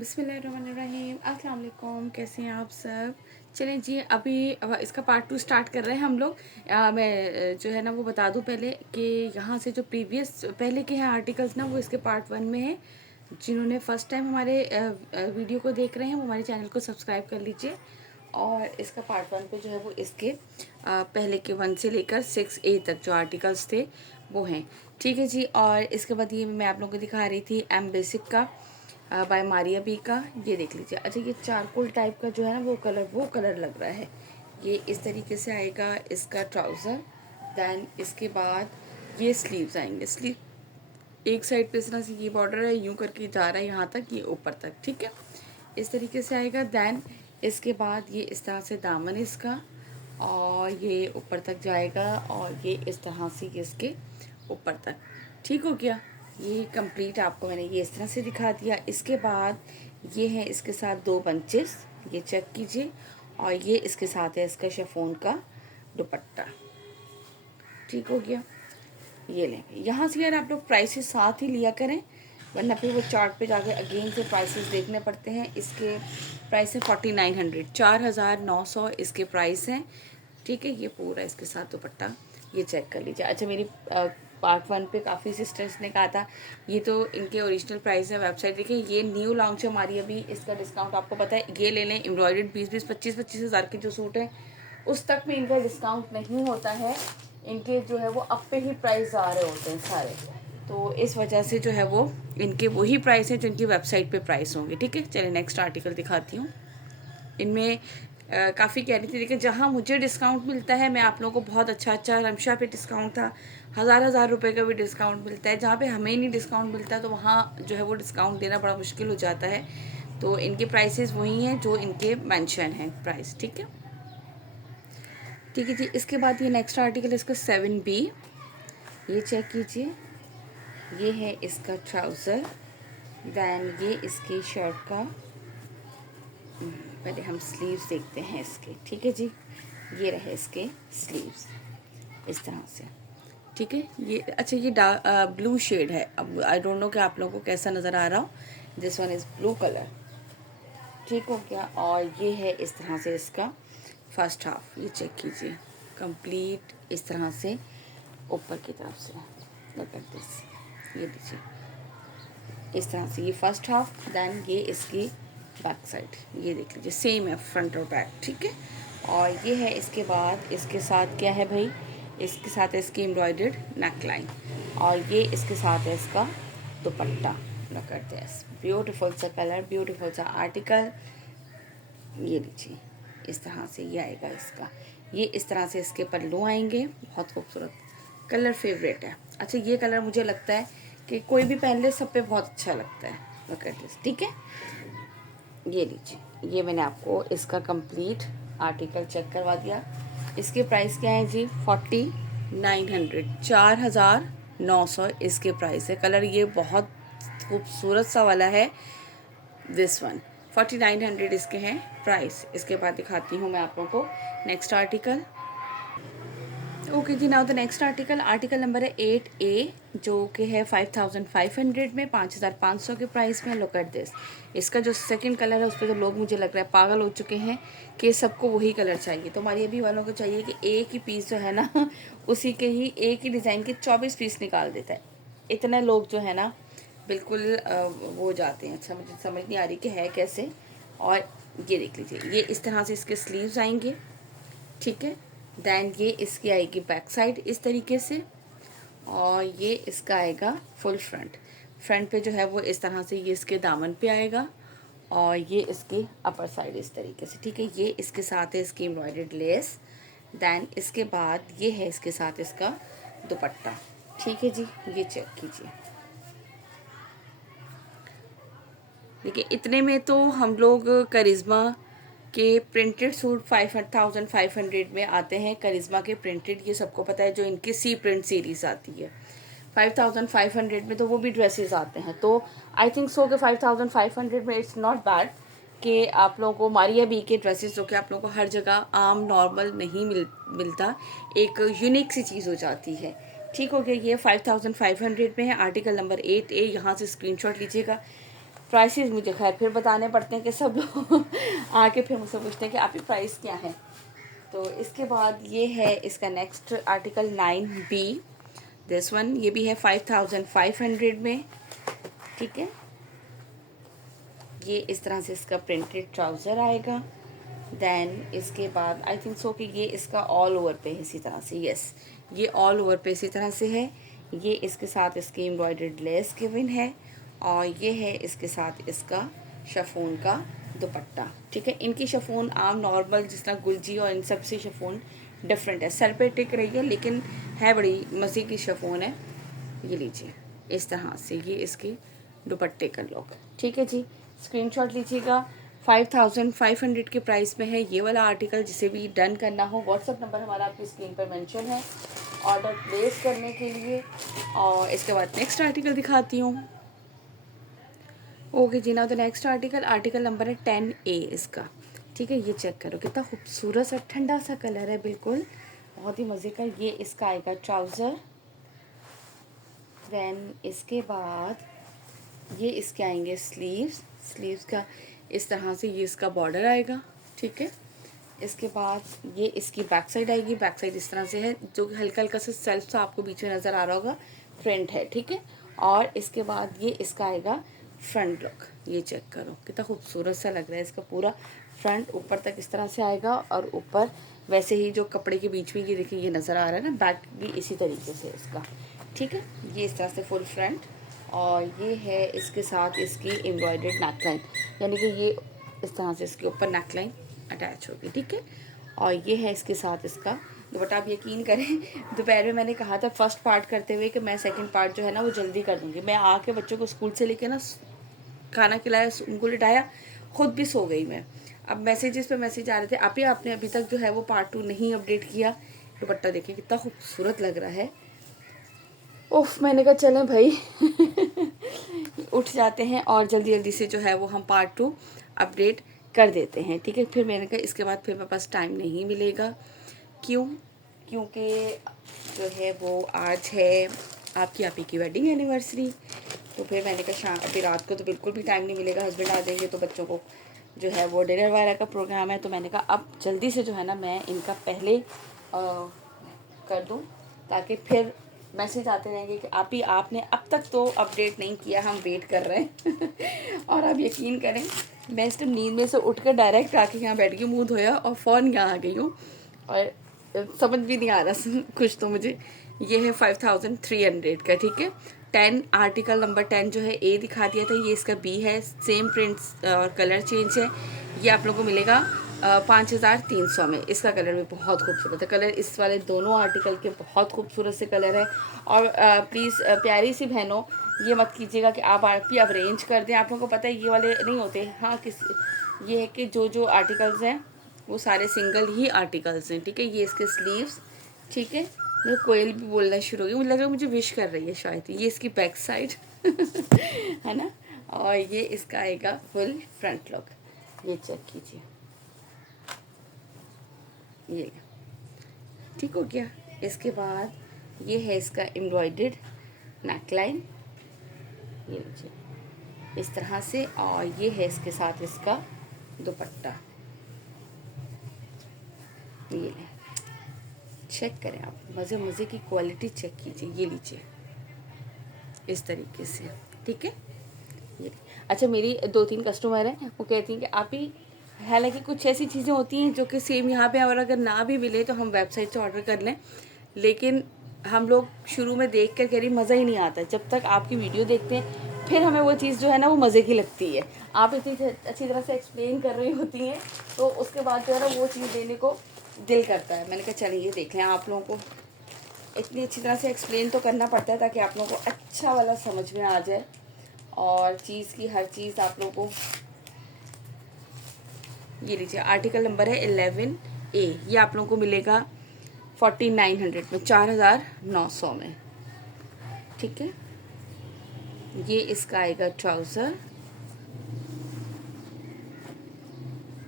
बिस्मिल्लाहिर्रहमानिर्रहीम। अस्सलाम वालेकुम, कैसे हैं आप सब। चलें जी, अभी इसका पार्ट 2 स्टार्ट कर रहे हैं हम लोग। मैं जो है ना वो बता दूं पहले कि यहाँ से जो प्रीवियस पहले के हैं आर्टिकल्स ना वो इसके पार्ट 1 में है। जिन्होंने फ़र्स्ट टाइम हमारे वीडियो को देख रहे हैं वो हमारे चैनल को सब्सक्राइब कर लीजिए। और इसका पार्ट 1 पे जो है वो इसके पहले के 1 से लेकर 6A तक जो आर्टिकल्स थे वो हैं। ठीक है जी। और इसके बाद ये मैं आप लोगों को दिखा रही थी एम बेसिक का बाय मारिया बी का। ये देख लीजिए। अच्छा, ये चारकोल टाइप का जो है ना वो कलर लग रहा है। ये इस तरीके से आएगा इसका ट्राउज़र। दैन इसके बाद ये स्लीव्स आएंगे। स्लीव एक साइड पे इस तरह से ये बॉर्डर है, यूं करके जा रहा है यहाँ तक, ये ऊपर तक। ठीक है, इस तरीके से आएगा। दैन इसके बाद ये इस तरह से दामन इसका, और ये ऊपर तक जाएगा, और ये इस तरह से ये इसके ऊपर तक। ठीक हो गया। ये कंप्लीट आपको मैंने ये इस तरह से दिखा दिया। इसके बाद ये है इसके साथ 2 बंचेस, ये चेक कीजिए। और ये इसके साथ है इसका शिफॉन का दुपट्टा। ठीक हो गया। ये लेंगे यहाँ से। यार आप लोग प्राइसेस साथ ही लिया करें, वरना फिर वो चार्ट पे जाके अगेन से प्राइसेस देखने पड़ते हैं। इसके प्राइस है 4900, 4900 इसके प्राइस हैं। ठीक है, ये पूरा इसके साथ दुपट्टा ये चेक कर लीजिए। अच्छा, मेरी पार्ट 1 पे काफ़ी सिस्टर्स ने कहा था ये तो इनके ओरिजिनल प्राइस है, वेबसाइट देखिए। ये न्यू लॉन्च है हमारी, अभी इसका डिस्काउंट आपको पता है। ये ले लें, एम्ब्रॉयडर्ड 20-20, 25-25 हज़ार के जो सूट हैं उस तक में इनका डिस्काउंट नहीं होता है। इनके जो है वो अब पे ही प्राइस आ रहे होते हैं सारे, तो इस वजह से जो है वो इनके वही प्राइस हैं जो इनकी वेबसाइट पे प्राइस होंगे। ठीक है, चलिए नेक्स्ट आर्टिकल दिखाती हूँ। इनमें काफ़ी कह रही थी, लेकिन जहाँ मुझे डिस्काउंट मिलता है मैं आप लोगों को बहुत अच्छा रमशा पे डिस्काउंट था, हज़ार रुपए का भी डिस्काउंट मिलता है। जहाँ पे हमें नहीं डिस्काउंट मिलता तो वहाँ जो है वो डिस्काउंट देना बड़ा मुश्किल हो जाता है। तो इनके प्राइसेस वही हैं जो इनके मेंशन हैं प्राइस। ठीक है, ठीक है जी। इसके बाद ये नेक्स्ट आर्टिकल इसका 7B, ये चेक कीजिए। ये है इसका ट्राउज़र। दैन ये इसकी शर्ट का, पहले हम स्लीव्स देखते हैं इसके। ठीक है जी, ये रहे इसके स्लीव्स इस तरह से। ठीक है, ये अच्छा ये ब्लू शेड है। अब आई डोंट नो कि आप लोगों को कैसा नज़र आ रहा हो। This one is blue colour. ठीक हो गया। और ये है इस तरह से इसका फर्स्ट हाफ, ये चेक कीजिए। कंप्लीट इस तरह से ऊपर की तरफ से लुक एट दिस, ये दीजिए इस तरह से। ये फर्स्ट हाफ। दैन ये इसकी बैक साइड, ये देख लीजिए सेम है फ्रंट और बैक। ठीक है, और ये है इसके बाद इसके साथ क्या है भाई, इसके साथ है इसकी एम्ब्रॉयडर्ड नेक लाइन, और ये इसके साथ है इसका दुपट्टा। लुक एट दिस, ब्यूटीफुल सा कलर, ब्यूटीफुल सा आर्टिकल। ये लीजिए इस तरह से ये आएगा इसका। ये इस तरह से इसके पल्लू आएंगे, बहुत खूबसूरत कलर, फेवरेट है। अच्छा, ये कलर मुझे लगता है कि कोई भी पहन ले सब पे बहुत अच्छा लगता है। Look at this. ठीक है, ये लीजिए, ये मैंने आपको इसका कंप्लीट आर्टिकल चेक करवा दिया। इसके प्राइस क्या है जी, 4900, 4900 इसके प्राइस है। कलर ये बहुत खूबसूरत सा वाला है, दिस वन। 4900 इसके हैं प्राइस। इसके बाद दिखाती हूँ मैं आप लोगों को next article. Okay ji, now the next article number है 8A, जो कि है 5500 में, 5500 के प्राइस में। लुक एट दिस, इसका जो सेकंड कलर है उस पर तो लोग मुझे लग रहा है पागल हो चुके हैं कि सबको वही कलर चाहिए। तो हमारी अभी वालों को चाहिए कि एक ही पीस जो है ना उसी के ही एक ही डिज़ाइन के 24 पीस निकाल देता है। इतने लोग जो है ना बिल्कुल वो हो जाते हैं। अच्छा, मुझे समझ नहीं आ रही कि है कैसे। और ये देख लीजिए, ये इस तरह से इसके स्लीव्स आएंगे। ठीक है, दैन ये इसकी आएगी बैक साइड इस तरीके से, और ये इसका आएगा फुल फ्रंट। फ्रंट पे जो है वो इस तरह से ये इसके दामन पे आएगा, और ये इसकी अपर साइड इस तरीके से। ठीक है, ये इसके साथ है इसकी एम्ब्रॉयडर्ड लेस। दैन इसके बाद ये है इसके साथ इसका दुपट्टा। ठीक है जी, ये चेक कीजिए। देखिए, इतने में तो हम लोग करिश्मा के प्रिंटेड सूट 5500 में आते हैं। करिश्मा के प्रिंटेड, ये सबको पता है, जो इनकी सी प्रिंट सीरीज आती है 5500 में, तो वो भी ड्रेसेस आते हैं। तो आई थिंक सो कि 5500 में इट्स नॉट बैड कि आप लोगों को मारिया बी के ड्रेसेस जो कि आप लोगों को हर जगह आम नॉर्मल नहीं मिलता, एक यूनिक सी चीज़ हो जाती है। ठीक हो गया, ये 5500 में है। आर्टिकल नंबर 8A, यहाँ से स्क्रीनशॉट लीजिएगा। प्राइसेस मुझे खैर फिर बताने पड़ते हैं कि सब लोग आके फिर मुझसे पूछते हैं कि आपकी प्राइस क्या है। तो इसके बाद ये है इसका next article 9B, this one, ये भी है 5500 में, ठीक है। ये इस तरह से इसका प्रिंटेड ट्राउज़र आएगा। देन इसके बाद आई थिंक सो कि ये इसका ऑल ओवर पे है इसी तरह से, यस ये ऑल ओवर पे इसी तरह से है। ये इसके साथ इसकी एम्ब्रॉयडर्ड लेस गिवन है और ये है इसके साथ इसका शिफॉन का दुपट्टा, ठीक है। इनकी शिफॉन आम नॉर्मल जिस तरह गुलजी और इन सब से शिफॉन डिफरेंट है, सर पे टिक रही है लेकिन है बड़ी मज़े की शिफॉन है। ये लीजिए इस तरह से ये इसके दुपट्टे का लुक, ठीक है जी। स्क्रीनशॉट लीजिएगा। 5500 के प्राइस में है ये वाला आर्टिकल। जिसे भी डन करना हो, व्हाट्सअप नंबर हमारा आपकी स्क्रीन पर मेंशन है ऑर्डर प्लेस करने के लिए। और इसके बाद नेक्स्ट आर्टिकल दिखाती हूँ। ओके जी, ना तो नेक्स्ट आर्टिकल नंबर है 10A इसका, ठीक है। ये चेक करो कितना खूबसूरत सा ठंडा सा कलर है, बिल्कुल बहुत ही मज़े का। ये इसका आएगा ट्राउज़र। देन इसके बाद ये इसके आएंगे स्लीव्स का इस तरह से ये इसका बॉर्डर आएगा, ठीक है। इसके बाद ये इसकी बैक साइड आएगी। बैक साइड इस तरह से है जो हल्का हल्का सा सेल्फ सा आपको बीच में नज़र आ रहा होगा, फ्रंट है, ठीक है। और इसके बाद ये इसका आएगा फ्रंट लुक। ये चेक करो कितना खूबसूरत सा लग रहा है। इसका पूरा फ्रंट ऊपर तक इस तरह से आएगा और ऊपर वैसे ही जो कपड़े के बीच में ये देखिए ये नज़र आ रहा है ना, बैक भी इसी तरीके से इसका, ठीक है। ये इस तरह से फुल फ्रंट और ये है इसके साथ इसकी एम्ब्रॉयडर्ड नेकलाइन, यानी कि ये इस तरह से इसके ऊपर नेकलाइन अटैच होगी, ठीक है। और ये है इसके साथ इसका दुपट्टा। आप यकीन करें दोपहर में मैंने कहा था फर्स्ट पार्ट करते हुए कि मैं सेकंड पार्ट जो है ना वो जल्दी कर दूँगी। मैं आके बच्चों को स्कूल से लेके ना खाना खिलाया, उनको लिटाया, खुद भी सो गई मैं। अब मैसेजेस पे मैसेज आ रहे थे, आप ही आपने अभी तक जो है वो पार्ट 2 नहीं अपडेट किया। दुपट्टा देखिए कितना खूबसूरत लग रहा है। उफ, मैंने कहा चलें भाई उठ जाते हैं और जल्दी जल्दी से जो है वो हम पार्ट 2 अपडेट कर देते हैं, ठीक है। फिर मैंने कहा इसके बाद फिर मेरे पास टाइम नहीं मिलेगा। क्योंकि जो है वो आज है आपकी आप ही की वेडिंग एनिवर्सरी। तो फिर मैंने कहा शाम अभी रात को तो बिल्कुल भी टाइम नहीं मिलेगा, हस्बैंड आ जाएंगे तो बच्चों को जो है वो डिनर वगैरह का प्रोग्राम है। तो मैंने कहा अब जल्दी से जो है ना मैं इनका पहले कर दूं ताकि फिर मैसेज आते रहेंगे कि आप ही आपने अब तक तो अपडेट नहीं किया, हम वेट कर रहे हैं और आप यकीन करें मैं इस टाइम नींद में से उठ कर डायरेक्ट आके यहाँ बैठ के मुँह धोया और फ़ौन यहाँ आ गई हूँ और समझ भी नहीं आ रहा कुछ। तो मुझे ये है 5300 का, ठीक है। 10 आर्टिकल नंबर 10 जो है ए दिखा दिया था, ये इसका बी है। सेम प्रिंट्स और कलर चेंज है। ये आप लोगों को मिलेगा 5300 में। इसका कलर भी बहुत खूबसूरत है। कलर इस वाले दोनों आर्टिकल के बहुत खूबसूरत से कलर है। और प्लीज़ प्यारी सी बहनों ये मत कीजिएगा कि आप भी अरेंज कर दें, आप लोगों को पता है ये वाले नहीं होते। हाँ ये है कि जो आर्टिकल्स हैं वो सारे सिंगल ही आर्टिकल्स हैं, ठीक है। ये इसके स्लीव्स, ठीक है। मेरे कोयल भी बोलना शुरू हो गई, मुझे लग रहा है मुझे विश कर रही है शायद। ये इसकी बैक साइड है ना। और ये इसका आएगा फुल फ्रंट लुक। ये चेक कीजिए, ये ठीक हो गया। इसके बाद ये है इसका एम्ब्रॉयडर्ड नेकलाइन, ये लीजिए इस तरह से। और ये है इसके साथ इसका दुपट्टा, ये चेक करें आप, मज़े मज़े की क्वालिटी चेक कीजिए। ये लीजिए इस तरीके से, ठीक है। ये अच्छा, मेरी 2-3 कस्टमर हैं वो कहती हैं कि आप ही, हालांकि कुछ ऐसी चीज़ें होती हैं जो कि सेम यहाँ पे और अगर ना भी मिले तो हम वेबसाइट से ऑर्डर कर लें, लेकिन हम लोग शुरू में देख कर कह रही मज़ा ही नहीं आता। जब तक आपकी वीडियो देखते हैं फिर हमें वो चीज़ जो है ना वो मज़े की लगती है। आप इतनी अच्छी तरह से एक्सप्लेन कर रही होती हैं तो उसके बाद जो है ना वो चीज़ देने को दिल करता है। मैंने कहा चलिए देख लें, आप लोगों को इतनी अच्छी तरह से एक्सप्लेन तो करना पड़ता है ताकि आप लोगों को अच्छा वाला समझ में आ जाए और चीज़ की हर चीज़ आप लोगों को। ये लीजिए आर्टिकल नंबर है 11A, ये आप लोगों को मिलेगा 4900 में, 4900 में, ठीक है। ये इसका आएगा ट्राउज़र।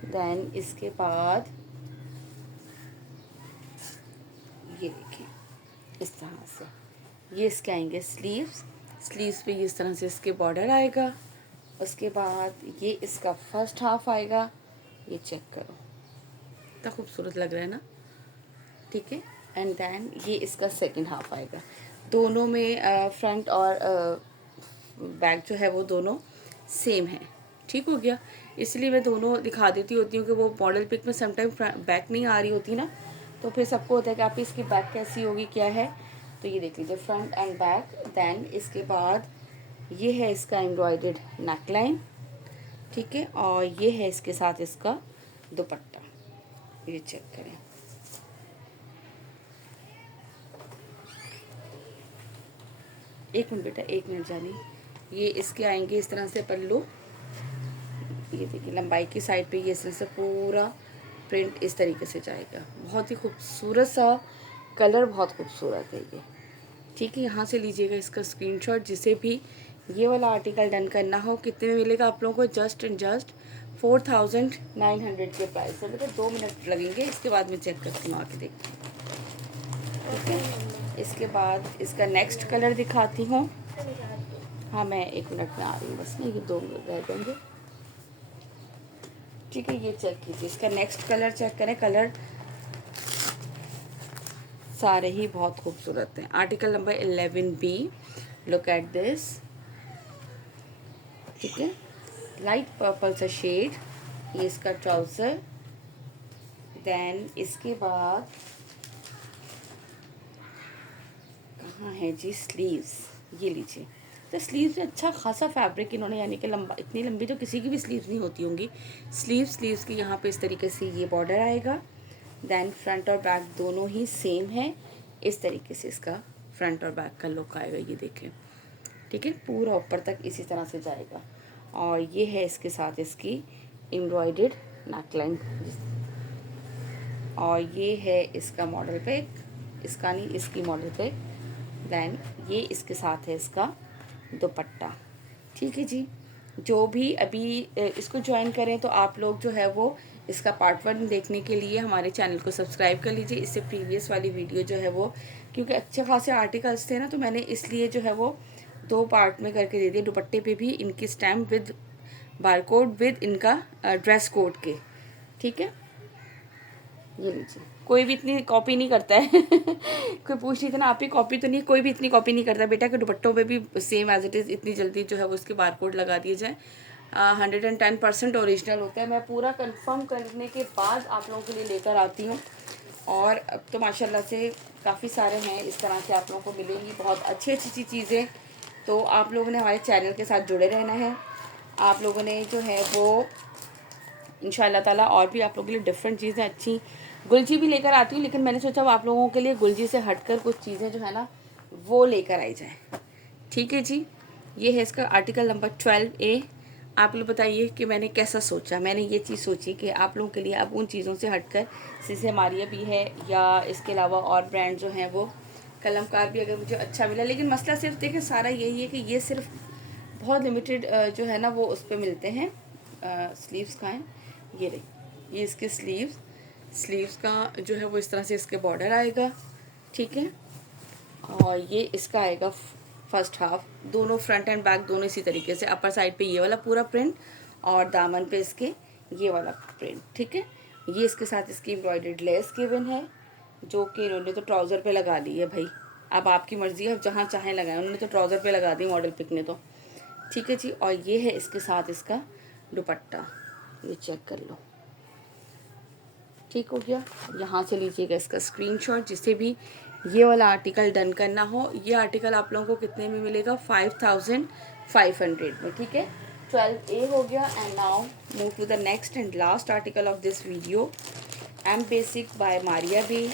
देन इसके बाद ये देखिए इस तरह से ये इसके आएंगे स्लीव्स पे इस तरह से इसके बॉर्डर आएगा। उसके बाद ये इसका फर्स्ट हाफ आएगा, ये चेक करो कितना खूबसूरत लग रहा है ना, ठीक है। एंड देन ये इसका सेकंड हाफ आएगा। दोनों में फ्रंट और बैक जो है वो दोनों सेम है, ठीक हो गया। इसलिए मैं दोनों दिखा देती होती हूँ कि वो मॉडल पिक में समटाइम बैक नहीं आ रही होती ना, तो फिर सबको होता है कि आप इसकी बैक कैसी होगी क्या है। तो ये देख लीजिए फ्रंट एंड बैक। देन इसके बाद ये है इसका एम्ब्रॉयडर्ड नेकलाइन, ठीक है। और ये है इसके साथ इसका दुपट्टा, ये चेक करें। एक मिनट बेटा, एक मिनट जानी। ये इसके आएंगे इस तरह से पल्लू, ये देखिए लंबाई की साइड पे ये इस तरह से पूरा प्रिंट इस तरीके से जाएगा। बहुत ही खूबसूरत सा कलर, बहुत खूबसूरत है ये, ठीक है। यहाँ से लीजिएगा इसका स्क्रीनशॉट। जिसे भी ये वाला आर्टिकल डन करना हो, कितने में मिलेगा आप लोगों को? जस्ट एंड जस्ट 4900 के प्राइस है। बेटा 2 मिनट लगेंगे, इसके बाद मैं चेक करती हूँ, आके देखती हूँ, ठीक है। इसके बाद इसका नेक्स्ट कलर दिखाती हूँ। हाँ मैं 1 मिनट में आ रही हूँ, बस नहीं, ये 2 मिनट रह जाएंगे, ठीक है। ये चेक कीजिए, इसका नेक्स्ट कलर चेक करें। कलर सारे ही बहुत खूबसूरत हैं। Article number 11B, look at this, ठीक है। लाइट पर्पल सा शेड, ये इसका ट्राउज़र। देन इसके बाद कहाँ है जी स्लीव्स, ये लीजिए। तो स्लीव्स में अच्छा खासा फैब्रिक इन्होंने, यानी कि लंबा, इतनी लंबी तो किसी की भी स्लीव्स नहीं होती होंगी। स्लीव्स की यहाँ पे इस तरीके से ये बॉर्डर आएगा। देन फ्रंट और बैक दोनों ही सेम है, इस तरीके से इसका फ्रंट और बैक का लुक आएगा, ये देखें, ठीक है। पूरा ऊपर तक इसी तरह से जाएगा। और ये है इसके साथ इसकी एम्ब्रॉयडर्ड नेकलाइन, और ये है इसका मॉडल पे, इसका नहीं इसकी मॉडल पे। देन ये इसके साथ है इसका दुपट्टा, ठीक है जी। जो भी अभी इसको ज्वाइन करें तो आप लोग जो है वो इसका पार्ट 1 देखने के लिए हमारे चैनल को सब्सक्राइब कर लीजिए। इससे प्रीवियस वाली वीडियो जो है वो, क्योंकि अच्छे खासे आर्टिकल्स थे ना, तो मैंने इसलिए जो है वो 2 पार्ट में करके दे दिया। दुपट्टे पे भी इनकी स्टैम्प विद बारकोड विद इनका ड्रेस कोड के, ठीक है। ये लीजिए, कोई भी इतनी कॉपी नहीं करता है कोई पूछ रही थी ना आप ही कॉपी तो नहीं, कोई भी इतनी कॉपी नहीं करता बेटा कि दुपट्टों पे भी सेम एज इट इज़ इतनी जल्दी जो है वो इसके बारकोड लगा दिए जाए। 110% ओरिजिनल होता है। मैं पूरा कंफर्म करने के बाद आप लोगों के लिए लेकर आती हूँ। और अब तो माशाल्लाह से काफ़ी सारे हैं इस तरह से, आप लोगों को मिलेंगी बहुत अच्छी अच्छी चीज़ें। तो आप लोगों ने हमारे चैनल के साथ जुड़े रहना है। आप लोगों ने जो है वो इंशाल्लाह ताला और भी आप लोगों के लिए डिफरेंट चीज़ें अच्छी, गुलजी भी लेकर आती हूँ, लेकिन मैंने सोचा अब आप लोगों के लिए गुलजी से हटकर कुछ चीज़ें जो है ना वो लेकर आई जाए, ठीक है जी। ये है इसका आर्टिकल नंबर 12A। आप लोग बताइए कि मैंने कैसा सोचा। मैंने ये चीज़ सोची कि आप लोगों के लिए अब उन चीज़ों से हटकर, जैसे मारिया भी है या इसके अलावा और ब्रांड जो हैं वो, कलमकार भी अगर मुझे अच्छा मिला। लेकिन मसला सिर्फ देखें सारा यही है कि ये सिर्फ बहुत लिमिटेड जो है ना वो उस पर मिलते हैं। स्लीव्स का है, ये रही, ये इसके स्लीव्स का जो है वो इस तरह से इसके बॉर्डर आएगा, ठीक है। और ये इसका आएगा फर्स्ट हाफ, दोनों फ्रंट एंड बैक दोनों इसी तरीके से। अपर साइड पे ये वाला पूरा प्रिंट और दामन पे इसके ये वाला प्रिंट, ठीक है। ये इसके साथ इसकी एम्ब्रॉयडर्ड लेस गिवन है, जो कि इन्होंने तो ट्राउज़र पे लगा दी है भाई। अब आपकी मर्ज़ी है, अब जहाँ चाहें लगाएं, उन्होंने तो ट्राउज़र पे लगा दी मॉडल पिक ने तो, ठीक है जी। और ये है इसके साथ इसका दुपट्टा, ये चेक कर लो, ठीक हो गया। यहाँ से लीजिएगा इसका स्क्रीनशॉट। जिसे भी ये वाला आर्टिकल डन करना हो, ये आर्टिकल आप लोगों को कितने में मिलेगा? 5500 में, ठीक है। 12A हो गया। And now move to the next and last article of this video, M basic by Maria B.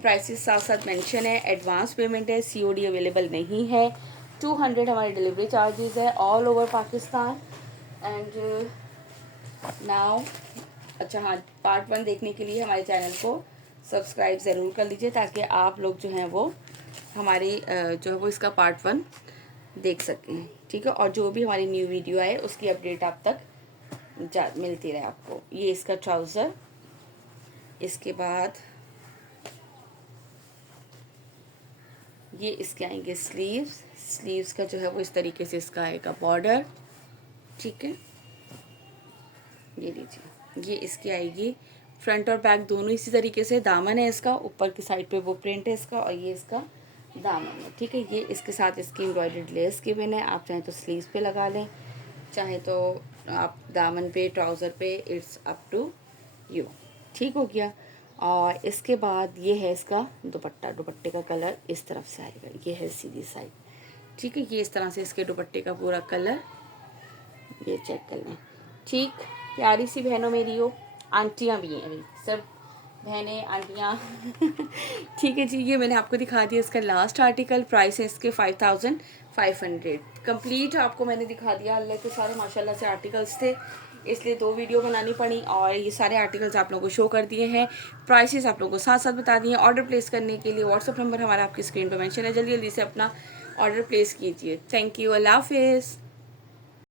Prices साथ साथ मेंशन है, एडवांस पेमेंट है, COD अवेलेबल नहीं है, 200 हमारे डिलीवरी चार्जेस है all over Pakistan. And now अच्छा हाँ, पार्ट 1 देखने के लिए हमारे चैनल को सब्सक्राइब ज़रूर कर लीजिए, ताकि आप लोग जो हैं वो हमारी जो है वो इसका पार्ट 1 देख सकें, ठीक है। और जो भी हमारी न्यू वीडियो आए उसकी अपडेट आप तक मिलती रहे आपको। ये इसका ट्राउज़र, इसके बाद ये इसके आएंगे स्लीव्स का जो है वो इस तरीके से इसका आएगा बॉर्डर, ठीक है, ये लीजिए, ये इसकी आएगी फ्रंट और बैक दोनों इसी तरीके से। दामन है इसका, ऊपर की साइड पे वो प्रिंट है इसका, और ये इसका दामन है। ठीक है, ये इसके साथ इसकी एम्ब्रॉयडर्ड लेस गिवन है। आप चाहें तो स्लीव्स पे लगा लें, चाहे तो आप दामन पे, ट्राउज़र पे, इट्स अप टू यू। ठीक हो गया। और इसके बाद ये है इसका दुपट्टा। दुपट्टे का कलर इस तरफ से आएगा, ये है सीधी साइड। ठीक है, ये इस तरह से इसके दुपट्टे का पूरा कलर, ये चेक कर लें। ठीक, प्यारी सी बहनों मेरी हो, आंटियाँ भी हैं अभी सब, बहनें आंटियाँ ठीक है जी, ये मैंने आपको दिखा दिया इसका लास्ट आर्टिकल। प्राइस है इसके 5500। कंप्लीट आपको मैंने दिखा दिया। अल्लाह के सारे माशाल्लाह से आर्टिकल्स थे, इसलिए 2 वीडियो बनानी पड़ी, और ये सारे आर्टिकल्स आप लोगों को शो कर दिए हैं। प्राइसेस आप लोगों को साथ साथ बता दिए। ऑर्डर प्लेस करने के लिए व्हाट्सअप नंबर हमारा आपकी स्क्रीन पर मेंशन है, जल्दी जल्दी से अपना ऑर्डर प्लेस कीजिए। थैंक यू, अल्लाह हाफिज़।